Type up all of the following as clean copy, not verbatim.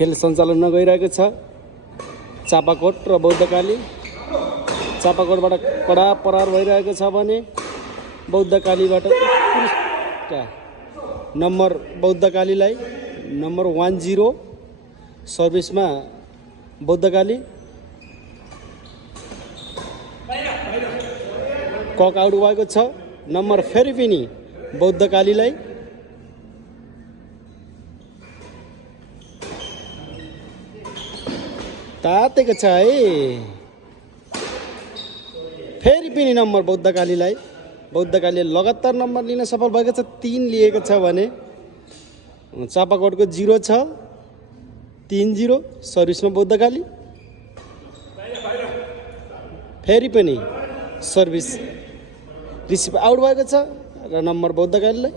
खेल सञ्चालन गइरहेको छ। चापाकोट र बौद्धकाली। चापाकोटबाट कडा प्रहार भइरहेको छ भने बौद्धकालीबाट उत्कृष्ट नम्बर बौद्धकालीलाई नम्बर 10 सर्भिसमा बौद्धकाली कक आउट भएको छ। नम्बर फेरि पनि बौद्धकालीलाई तातेको छ है। फेरि पनि नम्बर बौद्धकालीलाई बौद्धकालीले लगातार नम्बर लिन सफल भएको छ। 3 लिएको छ भने चापाकोटको 0 छ। 3-0 सर्भिसमा बौद्धकाली। फेरि पनि सर्भिस रिसिभ आउट भएको छ र नम्बर बौद्धकालीलाई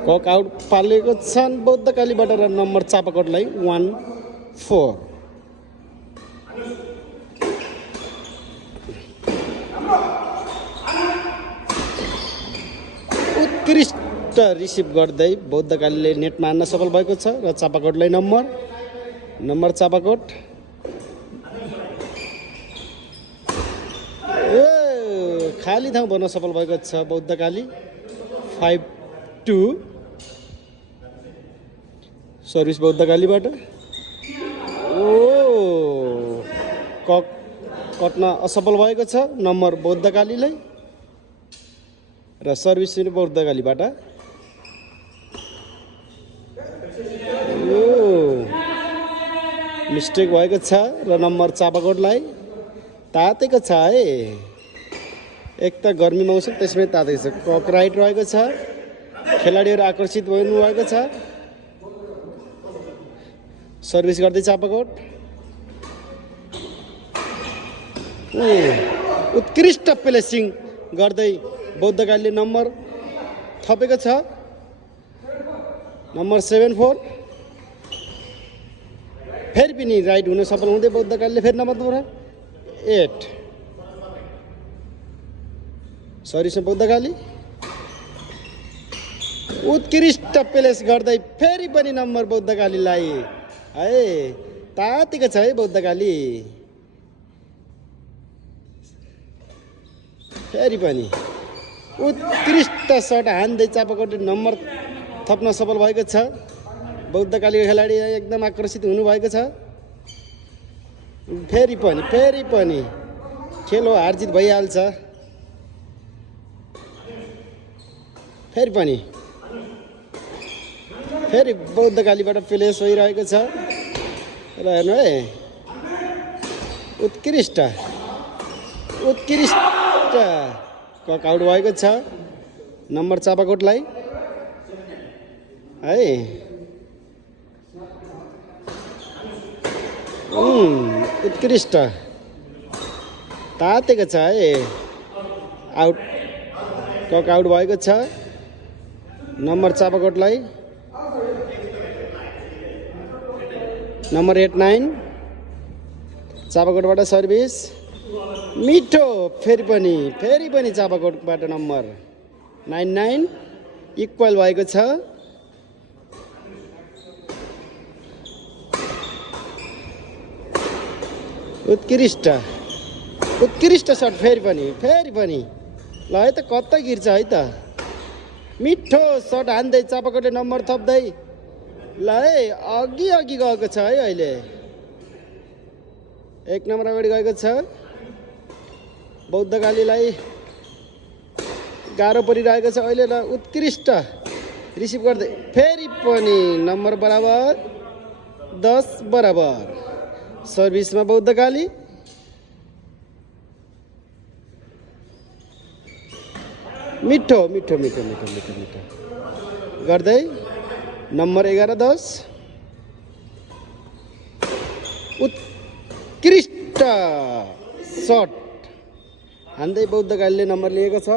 कक आउट पालेको छन् बौद्धकालीबाट र नम्बर चापाकोटलाई 1-4। उत्कृष्ट रिसिभ गर्दै बौद्धकालीले नेट मार्न सफल भएको छ र चापाकोटलाई नम्बर चापाकोट खाली ठाउँ भर्न सफल भएको छ बौद्धकाली। 5-2 सर्भिस बौद्धकालीबाट। कक कट्न असफल भएको छ नम्बर बौद्धकालीलाई र सर्भिस पनि बौद्धकालीबाट। मिस्टेक भएको छ र नम्बर चापाकोटलाई तातेको छ है। एक त गर्मी मौसम त्यसमै तातेको छ। कक राइट रहेको छ। खेलाडीहरू आकर्षित हुनुभएको छ। सर्भिस गर्दै चापाकोट उत्कृष्ट प्लेसिङ गर्दै बौद्धकालीले नम्बर थपेको छ। नम्बर 7-4 फेरि पनि राइट हुन सफल हुँदै बौद्धकालीले फेरि नम्बर 8 सर्भिसमा बौद्धकाली उत्कृष्ट प्लेस गर्दै फेरि पनि नम्बर बौद्धकालीलाई है तातेको छ है बौद्धकाली। फेरि पनि उत्कृष्ट सट हान्दै चापाकोटले नम्बर थप्न सफल भएको छ। बौद्धकालीको खेलाडी एकदम आकर्षित हुनुभएको छ। फेरि पनि खेल हो, हारजित भइहाल्छ। फेरि बौद्धकालीबाट प्लेस भइरहेको छ र हेर्नु है उत्कृष्ट कक आउट भएको छ नम्बर चापाकोटलाई है। उत्कृष्ट तातेको छ है। आउट कक आउट भएको छ नम्बर चापाकोटलाई। नम्बर 8-9 चापाकोटबाट सर्भिस मिठो। फेरि पनि चापाकोटबाट नम्बर 9-9 इक्वल भएको छ। उत्कृष्ट सट फेरि पनि ल है त कता गिर्छ है त। मिठो सट हान्दै चापाकोटले नम्बर थप्दै ल है अघि गएको छ है। अहिले 1 नम्बर अगाडि गएको छ। बौद्धकालीलाई गाह्रो परिरहेको छ अहिले र उत्कृष्ट रिसिभ गर्दै फेरि पनि नम्बर बराबर 10 सर्भिसमा बौद्धकाली। मिठो गर्दै नम्बर 11-10 उत्कृष्ट सट हान्दै बौद्धकालीले नम्बर लिएको छ।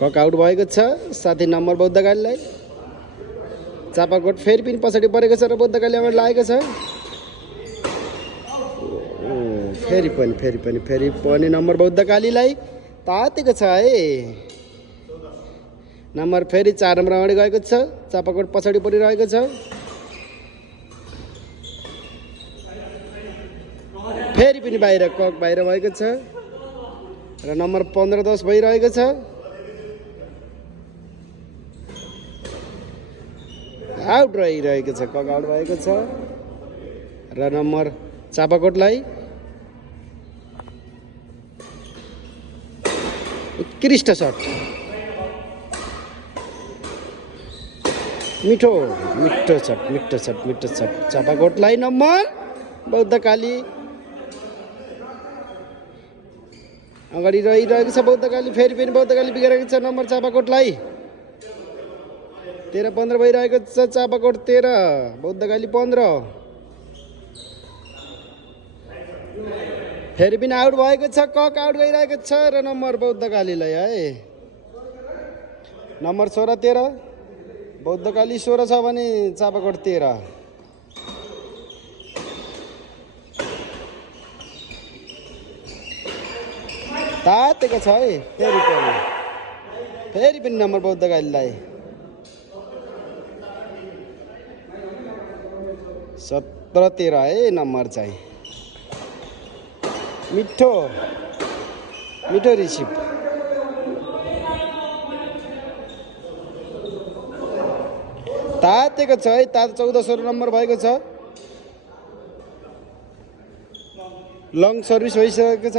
कक आउट भएको छ साथै नम्बर बौद्धकालीलाई। चापाकोट फेरि पनि पछाडि परेको छ र बौद्धकालीबाट लागेको छ। फेरि पनि नम्बर बौद्धकालीलाई तातेको छ है। नम्बर फेरि 4 नम्बर अगाडि गएको छ, चापाकोट पछाडि परिरहेको छ। फेरि पनि बाहिर, कक बाहिर भएको छ र नम्बर 15-10 भइरहेको छ। आउट रहिरहेको छ, कक आउट भएको छ र नम्बर चापाकोटलाई उत्कृष्ट सट, मिठो सट चापाकोटलाई नम्बर बौद्धकाली अगाडि रहिरहेको छ। बौद्धकाली फेरि पनि बौद्धकाली बिगारेको छ नम्बर चापाकोटलाई। 13-15 भइरहेको छ, चापाकोट 13 बौद्धकाली 15। फेरि पनि आउट भएको छ, कक आउट गइरहेको छ र नम्बर बौद्धकालीलाई है। नम्बर 16-13 बौद्धकाली 16 छ भने चापाकोट 13। तातेको छ है। फेरि पनि नम्बर बौद्धकालीलाई 17-13 है नम्बर चाहिँ। मिठो रिसिभ, तातेको छ है। 14-16 नम्बर भएको छ। लङ सर्भिस भइसकेको छ।